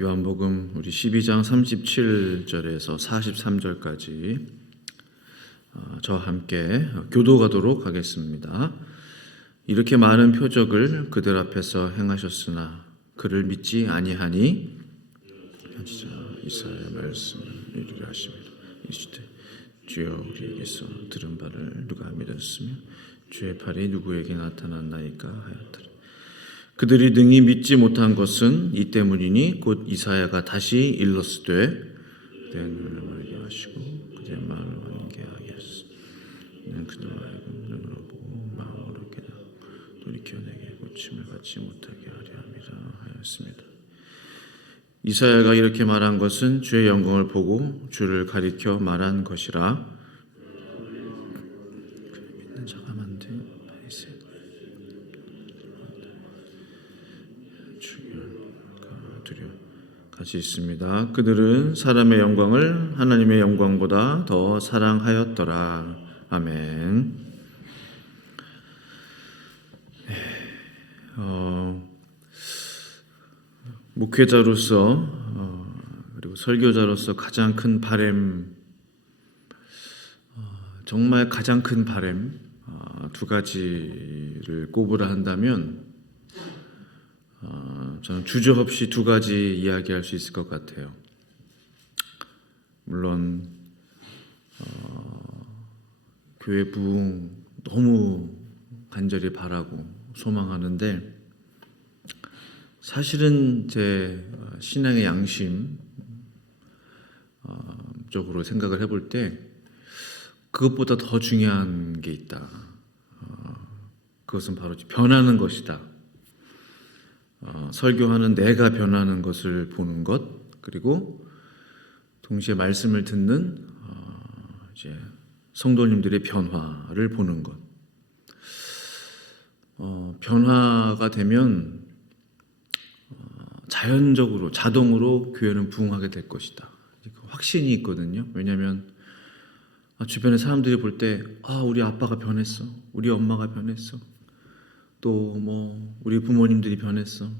요한복음 우리 12장 37절에서 43절까지 저와 함께 교도가도록 하겠습니다. 이렇게 많은 표적을 그들 앞에서 행하셨으나 그를 믿지 아니하니 이사야 말씀을 이루게 하심이라. 이시되 주여 우리에게서 들은 바를 누가 믿었으며 주의 팔이 누구에게 나타났나이까 하였더라. 그들이 능히 믿지 못한 것은 이 때문이니 곧 이사야가 다시 일렀으되 내 눈을 멀게 하시고 그들의 마음을 완게하게 하시고 이는 그들 하여금 눈으로 보고 마음으로 깨닫고 돌이켜 내게 고침을 받지 못하게 하려 함이라 하였습니다. 이사야가 이렇게 말한 것은 주의 영광을 보고 주를 가리켜 말한 것이라. 같이 있습니다. 그들은 사람의 영광을 하나님의 영광보다 더 사랑하였더라. 아멘. 목회자로서 그리고 설교자로서 가장 큰 바람, 정말 가장 큰 바람 두 가지를 꼽으라 한다면 저는 주저없이 두 가지 이야기할 수 있을 것 같아요. 물론 교회 부흥 너무 간절히 바라고 소망하는데 사실은 제 신앙의 양심 쪽으로 생각을 해볼 때 그것보다 더 중요한 게 있다. 그것은 바로 변하는 것이다. 설교하는 내가 변하는 것을 보는 것, 그리고 동시에 말씀을 듣는 이제 성도님들의 변화를 보는 것. 변화가 되면 자연적으로 자동으로 교회는 부흥하게 될 것이다. 확신이 있거든요. 왜냐하면 주변에 사람들이 볼 때 우리 아빠가 변했어, 우리 엄마가 변했어. 또 우리 부모님들이 변했어.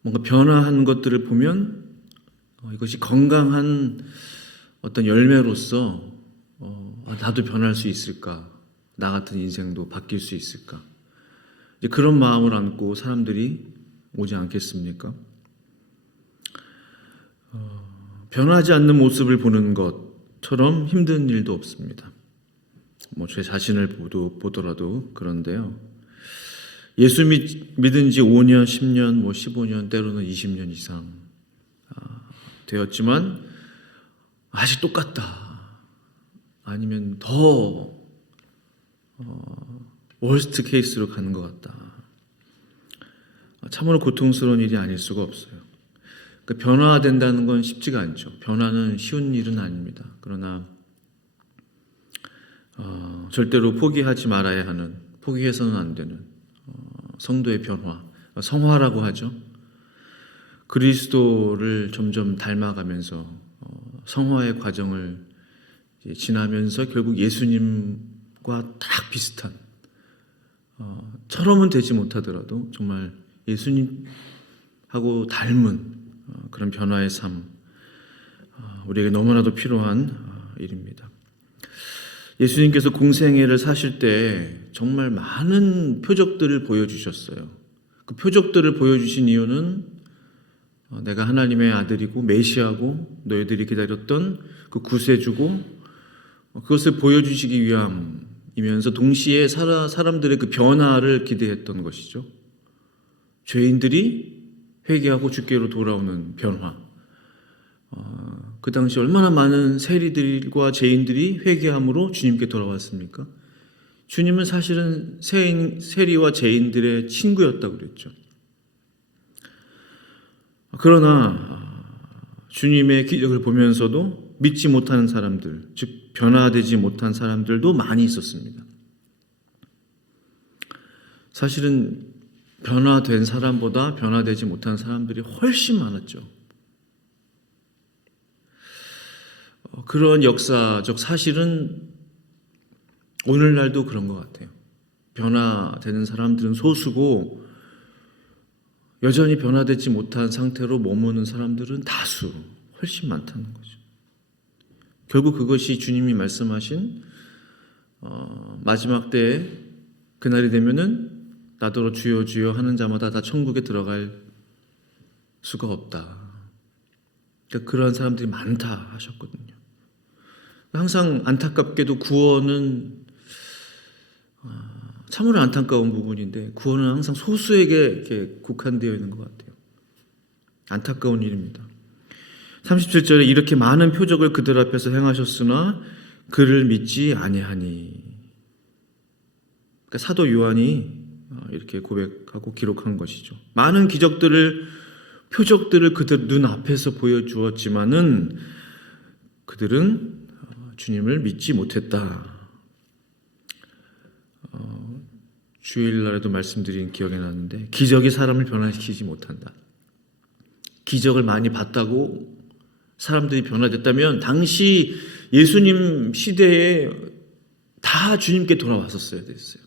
뭔가 변화한 것들을 보면 이것이 건강한 어떤 열매로서 나도 변할 수 있을까? 나 같은 인생도 바뀔 수 있을까? 이제 그런 마음을 안고 사람들이 오지 않겠습니까? 변하지 않는 모습을 보는 것처럼 힘든 일도 없습니다. 제 자신을 보더라도 그런데요. 예수 믿은 지 5년, 10년, 15년, 때로는 20년 이상 되었지만 아직 똑같다. 아니면 더 월스트 케이스로 가는 것 같다. 참으로 고통스러운 일이 아닐 수가 없어요. 그러니까 변화된다는 건 쉽지가 않죠. 변화는 쉬운 일은 아닙니다. 그러나 절대로 포기하지 말아야 하는, 포기해서는 안 되는 성도의 변화, 성화라고 하죠. 그리스도를 점점 닮아가면서 성화의 과정을 지나면서 결국 예수님과 딱 비슷한, 처럼은 되지 못하더라도 정말 예수님하고 닮은 그런 변화의 삶, 우리에게 너무나도 필요한 일입니다. 예수님께서 공생애를 사실 때 정말 많은 표적들을 보여주셨어요. 그 표적들을 보여주신 이유는 내가 하나님의 아들이고 메시아고 너희들이 기다렸던 그 구세주고 그것을 보여주시기 위함이면서 동시에 사람들의 그 변화를 기대했던 것이죠. 죄인들이 회개하고 주께로 돌아오는 변화. 그 당시 얼마나 많은 세리들과 죄인들이 회개함으로 주님께 돌아왔습니까? 주님은 사실은 세리와 죄인들의 친구였다고 그랬죠. 그러나 주님의 기적을 보면서도 믿지 못하는 사람들, 즉 변화되지 못한 사람들도 많이 있었습니다. 사실은 변화된 사람보다 변화되지 못한 사람들이 훨씬 많았죠. 그런 역사적 사실은 오늘날도 그런 것 같아요. 변화되는 사람들은 소수고 여전히 변화되지 못한 상태로 머무는 사람들은 다수, 훨씬 많다는 거죠. 결국 그것이 주님이 말씀하신 마지막 때에 그날이 되면은 나더러 주여 주여 하는 자마다 다 천국에 들어갈 수가 없다. 그러니까 그러한 사람들이 많다 하셨거든요. 항상 안타깝게도 구원은 참으로 안타까운 부분인데 구원은 항상 소수에게 이렇게 국한되어 있는 것 같아요. 안타까운 일입니다. 37절에 이렇게 많은 표적을 그들 앞에서 행하셨으나 그를 믿지 아니하니. 그러니까 사도 요한이 이렇게 고백하고 기록한 것이죠. 많은 표적들을 그들 눈 앞에서 보여주었지만은 그들은 주님을 믿지 못했다. 주일날에도 말씀드린 기억이 나는데 기적이 사람을 변화시키지 못한다. 기적을 많이 봤다고 사람들이 변화됐다면 당시 예수님 시대에 다 주님께 돌아왔었어야 됐어요.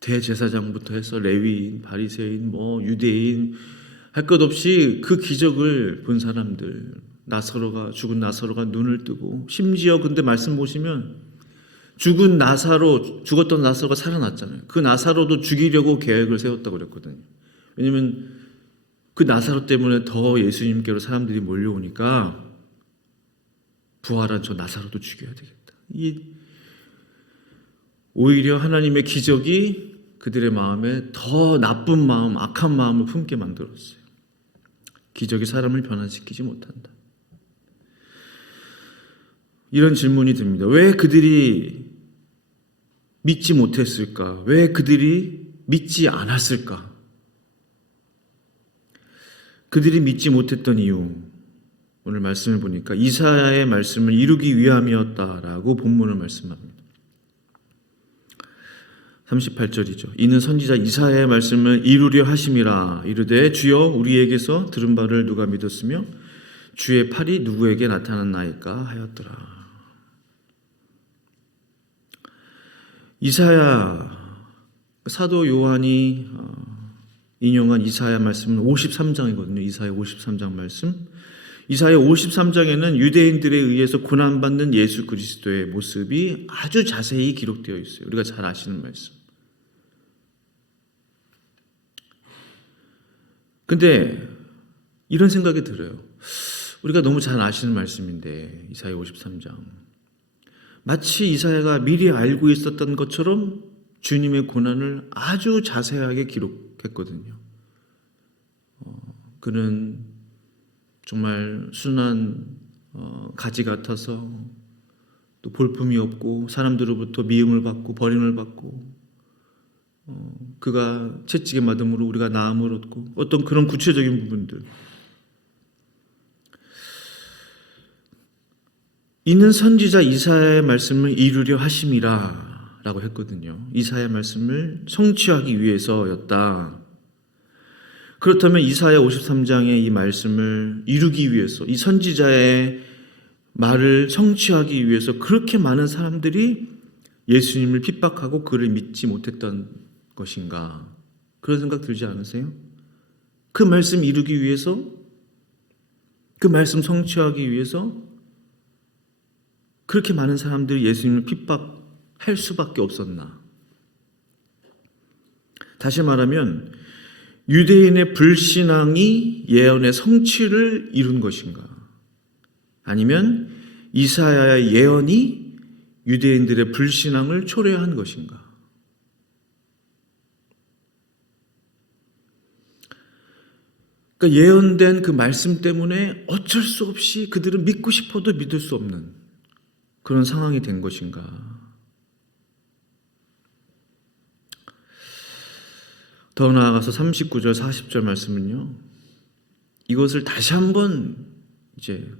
대제사장부터 해서 레위인, 바리새인, 유대인 할 것 없이 그 기적을 본 사람들, 죽은 나사로가 눈을 뜨고, 심지어 근데 말씀 보시면 죽었던 나사로가 살아났잖아요. 그 나사로도 죽이려고 계획을 세웠다고 그랬거든요. 왜냐하면 그 나사로 때문에 더 예수님께로 사람들이 몰려오니까 부활한 저 나사로도 죽여야 되겠다. 오히려 하나님의 기적이 그들의 마음에 더 나쁜 마음, 악한 마음을 품게 만들었어요. 기적이 사람을 변화시키지 못한다. 이런 질문이 듭니다. 왜 그들이 믿지 못했을까? 왜 그들이 믿지 않았을까? 그들이 믿지 못했던 이유, 오늘 말씀을 보니까 이사야의 말씀을 이루기 위함이었다라고 본문을 말씀합니다. 38절이죠. 이는 선지자 이사야의 말씀을 이루려 하심이라. 이르되 주여 우리에게서 들은 바를 누가 믿었으며 주의 팔이 누구에게 나타났나이까 하였더라. 이사야, 사도 요한이 인용한 이사야 말씀은 53장이거든요. 이사야 53장 말씀. 이사야 53장에는 유대인들에 의해서 고난받는 예수 그리스도의 모습이 아주 자세히 기록되어 있어요. 우리가 잘 아시는 말씀. 근데 이런 생각이 들어요. 우리가 너무 잘 아시는 말씀인데 이사야 53장. 마치 이사야가 미리 알고 있었던 것처럼 주님의 고난을 아주 자세하게 기록했거든요. 그는 정말 순한 가지 같아서 또 볼품이 없고 사람들로부터 미움을 받고 버림을 받고 그가 채찍에 맞음으로 우리가 나음을 얻고 어떤 그런 구체적인 부분들. 이는 선지자 이사야의 말씀을 이루려 하심이라 라고 했거든요. 이사야의 말씀을 성취하기 위해서였다. 그렇다면 이사야 53장의 이 말씀을 이루기 위해서, 이 선지자의 말을 성취하기 위해서 그렇게 많은 사람들이 예수님을 핍박하고 그를 믿지 못했던 것인가? 그런 생각 들지 않으세요? 그 말씀 이루기 위해서, 그 말씀 성취하기 위해서 그렇게 많은 사람들이 예수님을 핍박할 수밖에 없었나? 다시 말하면 유대인의 불신앙이 예언의 성취를 이룬 것인가? 아니면 이사야의 예언이 유대인들의 불신앙을 초래한 것인가? 그러니까 예언된 그 말씀 때문에 어쩔 수 없이 그들은 믿고 싶어도 믿을 수 없는 그런 상황이 된 것인가? 더 나아가서 39절, 40절 말씀은요. 이것을 다시 한번 이제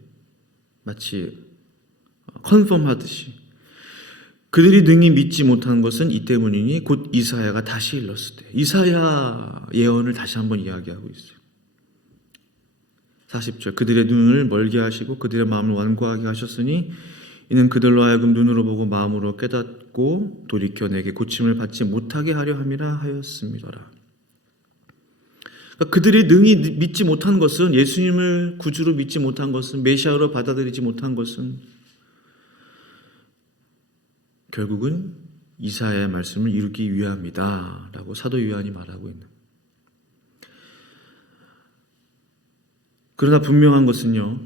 마치 컨펌하듯이 그들이 능히 믿지 못한 것은 이 때문이니 곧 이사야가 다시 일렀을 때 이사야 예언을 다시 한번 이야기하고 있어요. 40절 그들의 눈을 멀게 하시고 그들의 마음을 완고하게 하셨으니 이는 그들로 하여금 눈으로 보고 마음으로 깨닫고 돌이켜 내게 고침을 받지 못하게 하려 함이라 하였음이더라. 그러니까 그들이 능히 믿지 못한 것은, 예수님을 구주로 믿지 못한 것은, 메시아로 받아들이지 못한 것은 결국은 이사야의 말씀을 이루기 위함이다 라고 사도 요한이 말하고 있는. 그러나 분명한 것은요,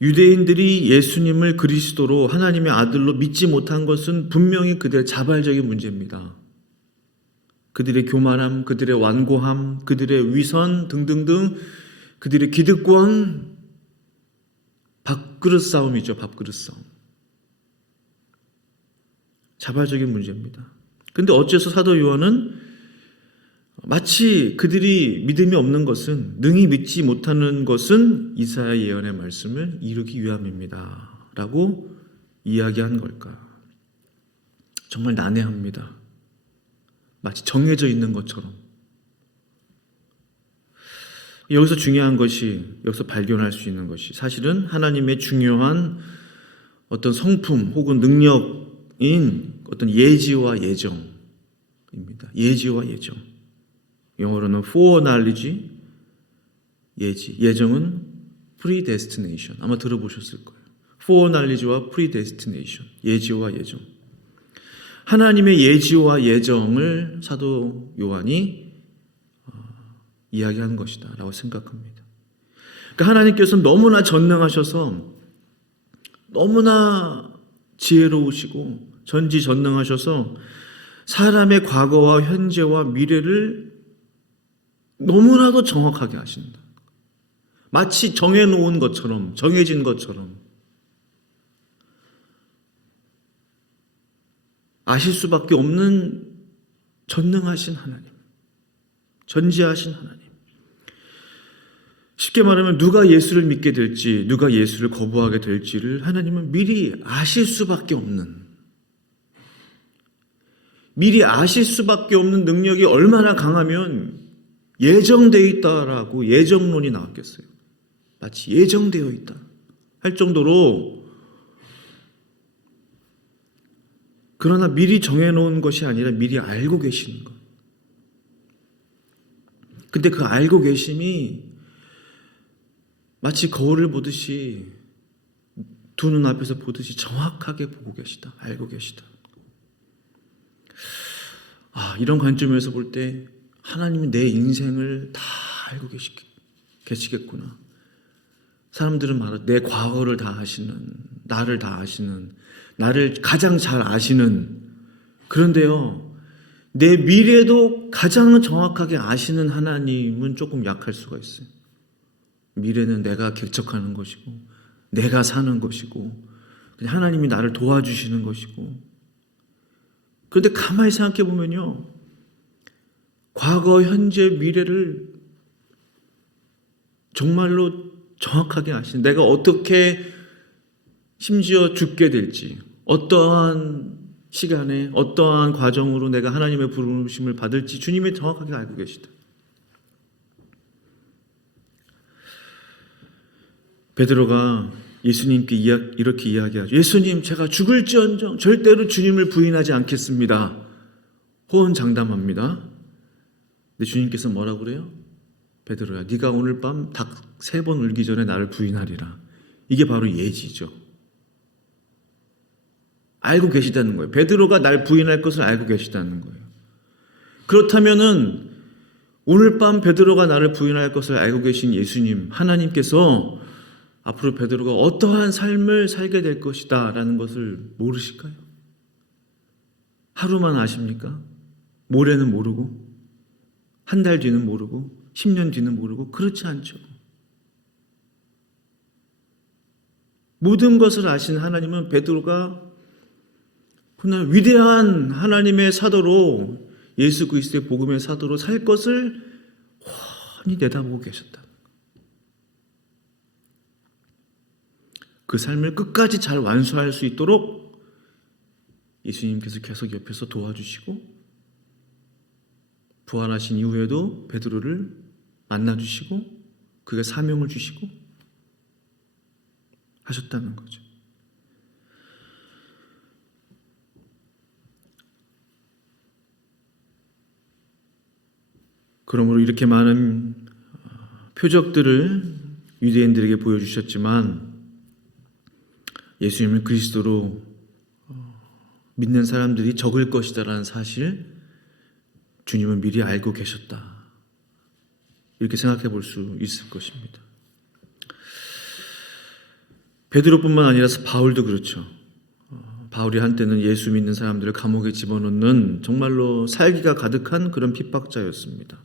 유대인들이 예수님을 그리스도로, 하나님의 아들로 믿지 못한 것은 분명히 그들의 자발적인 문제입니다. 그들의 교만함, 그들의 완고함, 그들의 위선 등등등, 그들의 기득권, 밥그릇 싸움이죠. 밥그릇 싸움. 자발적인 문제입니다. 그런데 어째서 사도 요한은 마치 그들이 믿음이 없는 것은, 능히 믿지 못하는 것은 이사야 예언의 말씀을 이루기 위함입니다 라고 이야기한 걸까? 정말 난해합니다. 마치 정해져 있는 것처럼. 여기서 중요한 것이, 여기서 발견할 수 있는 것이, 사실은 하나님의 중요한 어떤 성품 혹은 능력인 어떤 예지와 예정입니다. 예지와 예정. 영어로는 foreknowledge, 예지. 예정은 predestination. 아마 들어보셨을 거예요. foreknowledge와 predestination. 예지와 예정. 하나님의 예지와 예정을 사도 요한이 이야기한 것이다 라고 생각합니다. 그러니까 하나님께서 너무나 전능하셔서, 너무나 지혜로우시고 전지전능하셔서 사람의 과거와 현재와 미래를 너무나도 정확하게 하신다. 마치 정해놓은 것처럼, 정해진 것처럼 아실 수밖에 없는 전능하신 하나님, 전지하신 하나님. 쉽게 말하면 누가 예수를 믿게 될지, 누가 예수를 거부하게 될지를 하나님은 미리 아실 수밖에 없는, 미리 아실 수밖에 없는 능력이 얼마나 강하면 예정되어 있다라고 예정론이 나왔겠어요. 마치 예정되어 있다 할 정도로. 그러나 미리 정해놓은 것이 아니라 미리 알고 계시는 것. 근데 그 알고 계심이 마치 거울을 보듯이, 두 눈앞에서 보듯이 정확하게 보고 계시다. 알고 계시다. 이런 관점에서 볼 때 하나님이 내 인생을 다 알고 계시겠구나. 사람들은 말하죠. 내 과거를 다 아시는, 나를 다 아시는, 나를 가장 잘 아시는. 그런데요, 내 미래도 가장 정확하게 아시는 하나님은 조금 약할 수가 있어요. 미래는 내가 개척하는 것이고, 내가 사는 것이고, 그냥 하나님이 나를 도와주시는 것이고. 그런데 가만히 생각해 보면요, 과거, 현재, 미래를 정말로 정확하게 아시는, 내가 어떻게 심지어 죽게 될지, 어떠한 시간에 어떠한 과정으로 내가 하나님의 부르심을 받을지 주님이 정확하게 알고 계시다. 베드로가 예수님께 이렇게 이야기하죠. 예수님, 제가 죽을지언정 절대로 주님을 부인하지 않겠습니다. 호언장담합니다. 근데 주님께서 뭐라고 그래요? 베드로야, 네가 오늘 밤 닭 3번 울기 전에 나를 부인하리라. 이게 바로 예지죠. 알고 계시다는 거예요. 베드로가 날 부인할 것을 알고 계시다는 거예요. 그렇다면은 오늘 밤 베드로가 나를 부인할 것을 알고 계신 예수님, 하나님께서 앞으로 베드로가 어떠한 삶을 살게 될 것이다 라는 것을 모르실까요? 하루만 아십니까? 모레는 모르고, 한 달 뒤는 모르고, 10년 뒤는 모르고. 그렇지 않죠. 모든 것을 아신 하나님은 베드로가 그날 위대한 하나님의 사도로, 예수 그리스도의 복음의 사도로 살 것을 훤히 내다보고 계셨다. 그 삶을 끝까지 잘 완수할 수 있도록 예수님께서 계속 옆에서 도와주시고, 부활하신 이후에도 베드로를 만나주시고, 그게 사명을 주시고 하셨다는 거죠. 그러므로 이렇게 많은 표적들을 유대인들에게 보여주셨지만 예수님을 그리스도로 믿는 사람들이 적을 것이다라는 사실, 주님은 미리 알고 계셨다, 이렇게 생각해 볼 수 있을 것입니다. 베드로뿐만 아니라 바울도 그렇죠. 바울이 한때는 예수 믿는 사람들을 감옥에 집어넣는 정말로 살기가 가득한 그런 핍박자였습니다.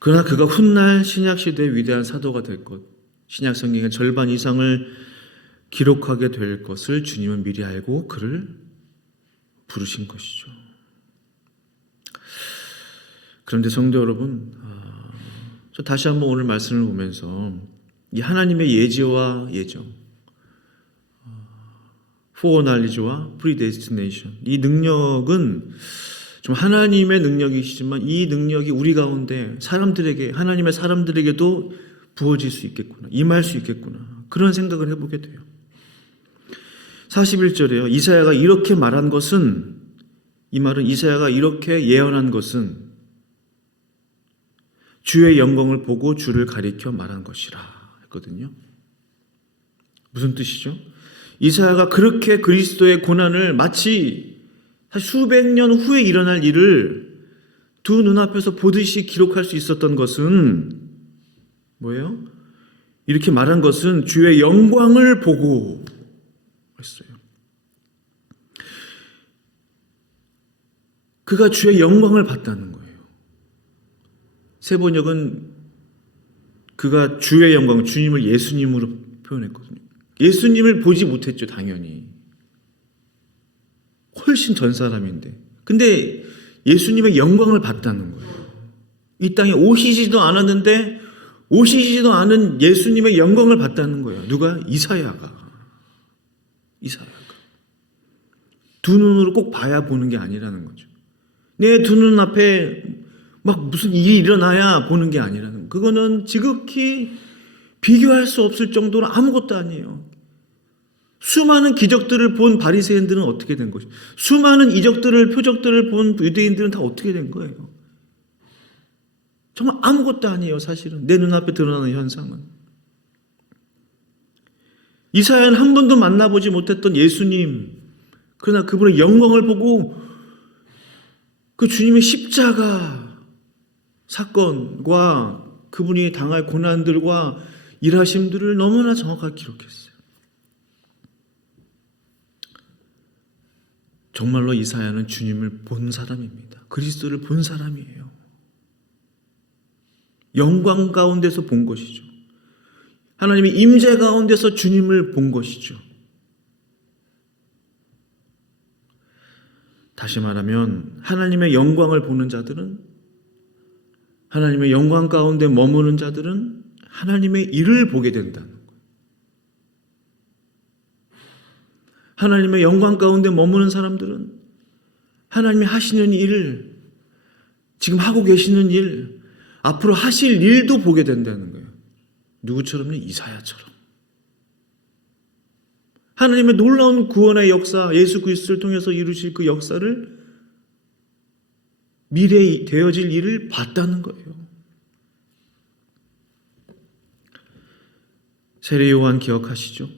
그러나 그가 훗날 신약시대의 위대한 사도가 될 것, 신약 성경의 절반 이상을 기록하게 될 것을 주님은 미리 알고 그를 부르신 것이죠. 그런데 성도 여러분, 저 다시 한번 오늘 말씀을 보면서 이 하나님의 예지와 예정, foreknowledge와 predestination, 이 능력은 좀 하나님의 능력이시지만 이 능력이 우리 가운데 사람들에게, 하나님의 사람들에게도 부어질 수 있겠구나, 임할 수 있겠구나, 그런 생각을 해보게 돼요. 41절에요. 이사야가 이렇게 말한 것은, 이 말은 이사야가 이렇게 예언한 것은 주의 영광을 보고 주를 가리켜 말한 것이라 했거든요. 무슨 뜻이죠? 이사야가 그렇게 그리스도의 고난을 마치 수백 년 후에 일어날 일을 두 눈앞에서 보듯이 기록할 수 있었던 것은 뭐예요? 이렇게 말한 것은 주의 영광을 보고 했어요. 그가 주의 영광을 봤다는 거예요. 세번역은 그가 주의 영광, 주님을 예수님으로 표현했거든요. 예수님을 보지 못했죠, 당연히. 훨씬 전 사람인데. 근데 예수님의 영광을 봤다는 거예요. 이 땅에 오시지도 않았는데 오시지도 않은 예수님의 영광을 봤다는 거예요. 누가? 이사야가. 두 눈으로 꼭 봐야 보는 게 아니라는 거죠. 내 두 눈 앞에 막 무슨 일이 일어나야 보는 게 아니라는 거예요. 그거는 지극히 비교할 수 없을 정도로 아무것도 아니에요. 수많은 기적들을 본 바리새인들은 어떻게 된 것이죠? 수많은 이적들을, 표적들을 본 유대인들은 다 어떻게 된 거예요? 정말 아무것도 아니에요, 사실은. 내 눈앞에 드러나는 현상은. 이사야는 한 번도 만나보지 못했던 예수님, 그러나 그분의 영광을 보고 그 주님의 십자가 사건과 그분이 당할 고난들과 일하심들을 너무나 정확하게 기록했어요. 정말로 이사야는 주님을 본 사람입니다. 그리스도를 본 사람이에요. 영광 가운데서 본 것이죠. 하나님의 임재 가운데서 주님을 본 것이죠. 다시 말하면 하나님의 영광을 보는 자들은, 하나님의 영광 가운데 머무는 자들은 하나님의 일을 보게 된다는 거예요. 하나님의 영광 가운데 머무는 사람들은 하나님이 하시는 일을, 지금 하고 계시는 일, 앞으로 하실 일도 보게 된다는 거예요. 누구처럼요? 이사야처럼. 하나님의 놀라운 구원의 역사, 예수 그리스도를 통해서 이루실 그 역사를, 미래에 되어질 일을 봤다는 거예요. 세례 요한 기억하시죠?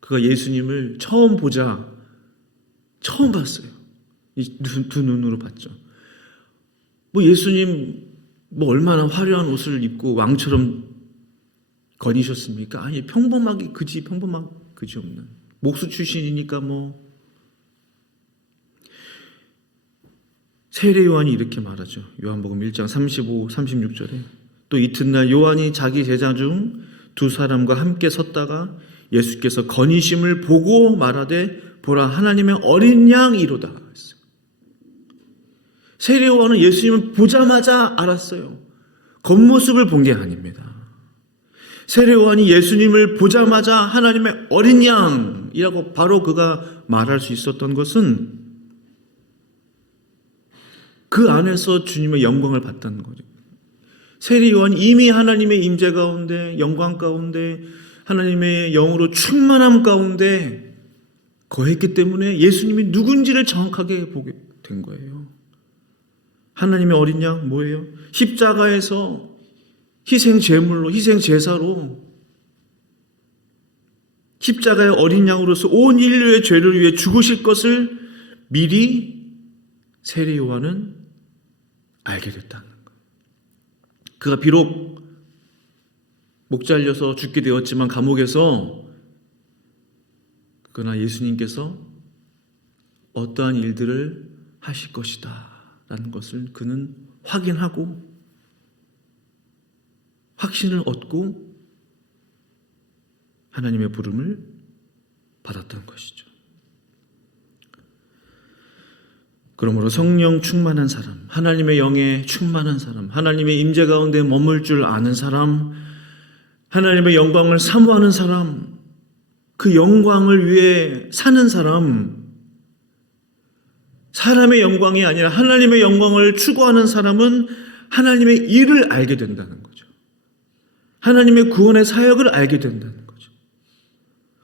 그가 예수님을 처음 보자, 처음 봤어요. 두 눈으로 봤죠. 예수님 얼마나 화려한 옷을 입고 왕처럼 거니셨습니까? 아니, 평범하게 그지없는 목수 출신이니까 세례 요한이 이렇게 말하죠. 요한복음 1장 35, 36절에 또 이튿날 요한이 자기 제자 중 두 사람과 함께 섰다가 예수께서 거니심을 보고 말하되 보라 하나님의 어린 양이로다 했어요. 세례 요한은 예수님을 보자마자 알았어요. 겉모습을 본 게 아닙니다. 세례 요한이 예수님을 보자마자 하나님의 어린 양이라고 바로 그가 말할 수 있었던 것은 그 안에서 주님의 영광을 봤다는 거죠. 세례 요한이 이미 하나님의 임재 가운데, 영광 가운데, 하나님의 영으로 충만함 가운데 거했기 때문에 예수님이 누군지를 정확하게 보게 된 거예요. 하나님의 어린 양 뭐예요? 십자가에서 희생 제물로, 희생 제사로, 십자가의 어린 양으로서 온 인류의 죄를 위해 죽으실 것을 미리 세례 요한은 알게 됐다는 거예요. 그가 비록 목 잘려서 죽게 되었지만 감옥에서, 그러나 예수님께서 어떠한 일들을 하실 것이다 라는 것을 그는 확인하고 확신을 얻고 하나님의 부름을 받았던 것이죠. 그러므로 성령 충만한 사람, 하나님의 영에 충만한 사람, 하나님의 임재 가운데 머물 줄 아는 사람, 하나님의 영광을 사모하는 사람, 그 영광을 위해 사는 사람, 사람의 영광이 아니라 하나님의 영광을 추구하는 사람은 하나님의 일을 알게 된다는 거죠. 하나님의 구원의 사역을 알게 된다는 거죠.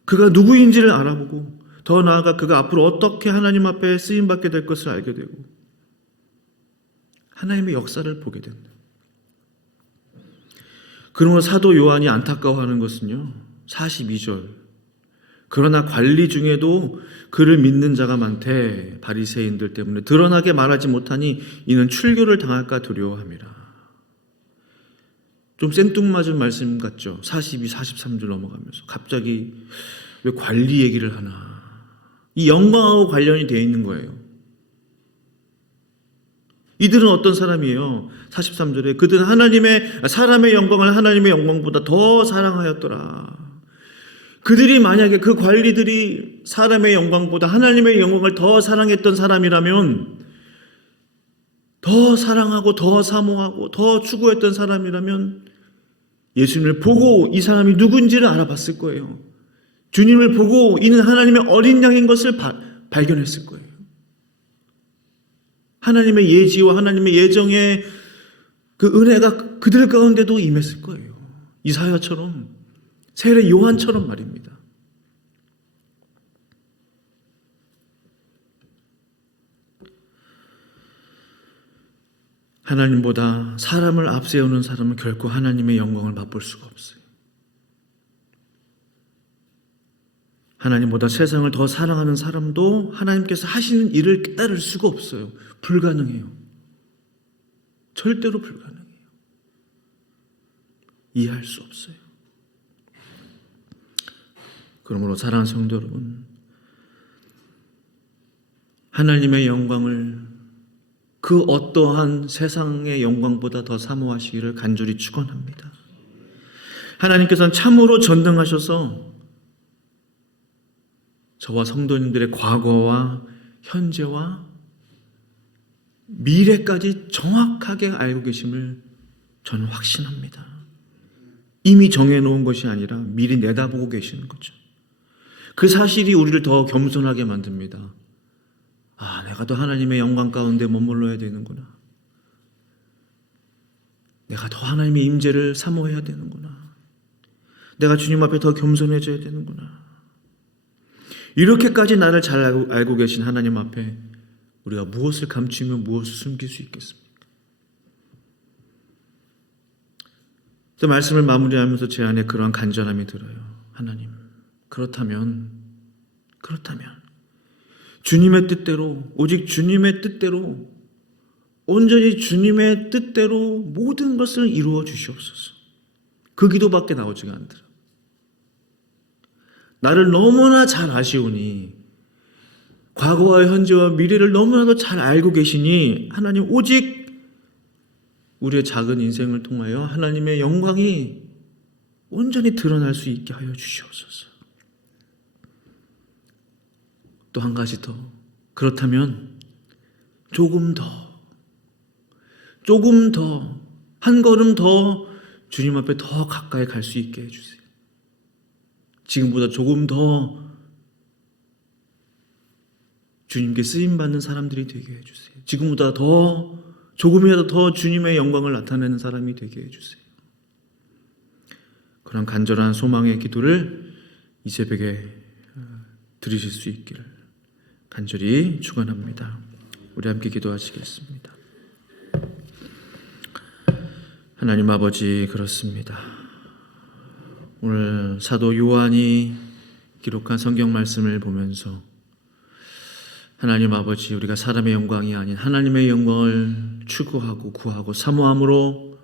그가 누구인지를 알아보고 더 나아가 그가 앞으로 어떻게 하나님 앞에 쓰임받게 될 것을 알게 되고 하나님의 역사를 보게 된다. 그러므로 사도 요한이 안타까워하는 것은요, 42절. 그러나 관리 중에도 그를 믿는 자가 많되 바리새인들 때문에 드러나게 말하지 못하니 이는 출교를 당할까 두려워함이라. 좀 생뚱맞은 말씀 같죠? 42, 43절 넘어가면서 갑자기 왜 관리 얘기를 하나. 이 영광하고 관련이 되어 있는 거예요. 이들은 어떤 사람이에요? 43절에 그들은 사람의 영광을 하나님의 영광보다 더 사랑하였더라. 그들이 만약에 그 관리들이 사람의 영광보다 하나님의 영광을 더 사랑했던 사람이라면, 더 사랑하고 더 사모하고 더 추구했던 사람이라면 예수님을 보고 이 사람이 누군지를 알아봤을 거예요. 주님을 보고 이는 하나님의 어린 양인 것을 발견했을 거예요. 하나님의 예지와 하나님의 예정의 그 은혜가 그들 가운데도 임했을 거예요. 이사야처럼, 세례 요한처럼 말입니다. 하나님보다 사람을 앞세우는 사람은 결코 하나님의 영광을 맛볼 수가 없어요. 하나님보다 세상을 더 사랑하는 사람도 하나님께서 하시는 일을 깨달을 수가 없어요. 불가능해요. 절대로 불가능해요. 이해할 수 없어요. 그러므로 사랑하는 성도 여러분, 하나님의 영광을 그 어떠한 세상의 영광보다 더 사모하시기를 간절히 축원합니다. 하나님께서는 참으로 전능하셔서 저와 성도님들의 과거와 현재와 미래까지 정확하게 알고 계심을 저는 확신합니다. 이미 정해놓은 것이 아니라 미리 내다보고 계시는 거죠. 그 사실이 우리를 더 겸손하게 만듭니다. 아, 내가 더 하나님의 영광 가운데 머물러야 되는구나. 내가 더 하나님의 임재를 사모해야 되는구나. 내가 주님 앞에 더 겸손해져야 되는구나. 이렇게까지 나를 잘 알고 계신 하나님 앞에 우리가 무엇을 감추며 무엇을 숨길 수 있겠습니까? 그 말씀을 마무리하면서 제 안에 그러한 간절함이 들어요. 하나님, 그렇다면 주님의 뜻대로, 오직 주님의 뜻대로, 온전히 주님의 뜻대로 모든 것을 이루어 주시옵소서. 그 기도밖에 나오지가 않더라. 나를 너무나 잘 아시오니, 과거와 현재와 미래를 너무나도 잘 알고 계시니 하나님, 오직 우리의 작은 인생을 통하여 하나님의 영광이 온전히 드러날 수 있게 하여 주시옵소서. 또 한 가지 더, 그렇다면 조금 더, 한 걸음 더 주님 앞에 더 가까이 갈 수 있게 해주세요. 지금보다 조금 더 주님께 쓰임받는 사람들이 되게 해주세요. 지금보다 조금이라도 더 주님의 영광을 나타내는 사람이 되게 해주세요. 그런 간절한 소망의 기도를 이 새벽에 드리실 수 있기를 간절히 축원합니다. 우리 함께 기도하시겠습니다. 하나님 아버지, 그렇습니다. 오늘 사도 요한이 기록한 성경 말씀을 보면서 하나님 아버지, 우리가 사람의 영광이 아닌 하나님의 영광을 추구하고 구하고 사모함으로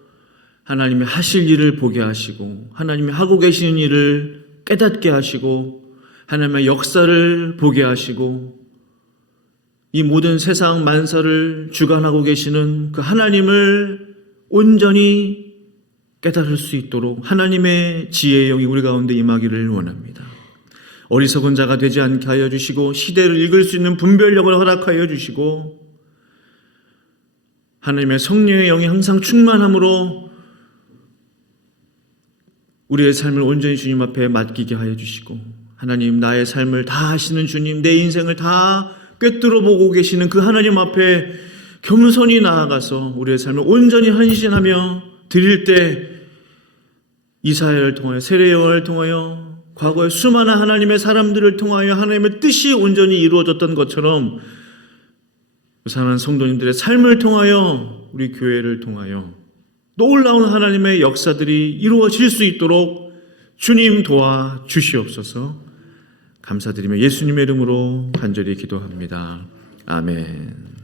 하나님의 하실 일을 보게 하시고 하나님이 하고 계시는 일을 깨닫게 하시고 하나님의 역사를 보게 하시고 이 모든 세상 만사를 주관하고 계시는 그 하나님을 온전히 깨달을 수 있도록 하나님의 지혜의 영이 우리 가운데 임하기를 원합니다. 어리석은 자가 되지 않게 하여 주시고 시대를 읽을 수 있는 분별력을 허락하여 주시고 하나님의 성령의 영이 항상 충만함으로 우리의 삶을 온전히 주님 앞에 맡기게 하여 주시고 하나님, 나의 삶을 다 하시는 주님, 내 인생을 다 꿰뚫어 보고 계시는 그 하나님 앞에 겸손히 나아가서 우리의 삶을 온전히 헌신하며 드릴 때 이사야를 통하여 세례요한을 통하여 과거의 수많은 하나님의 사람들을 통하여 하나님의 뜻이 온전히 이루어졌던 것처럼 사랑하는 성도님들의 삶을 통하여 우리 교회를 통하여 놀라운 하나님의 역사들이 이루어질 수 있도록 주님 도와 주시옵소서. 감사드리며 예수님의 이름으로 간절히 기도합니다. 아멘.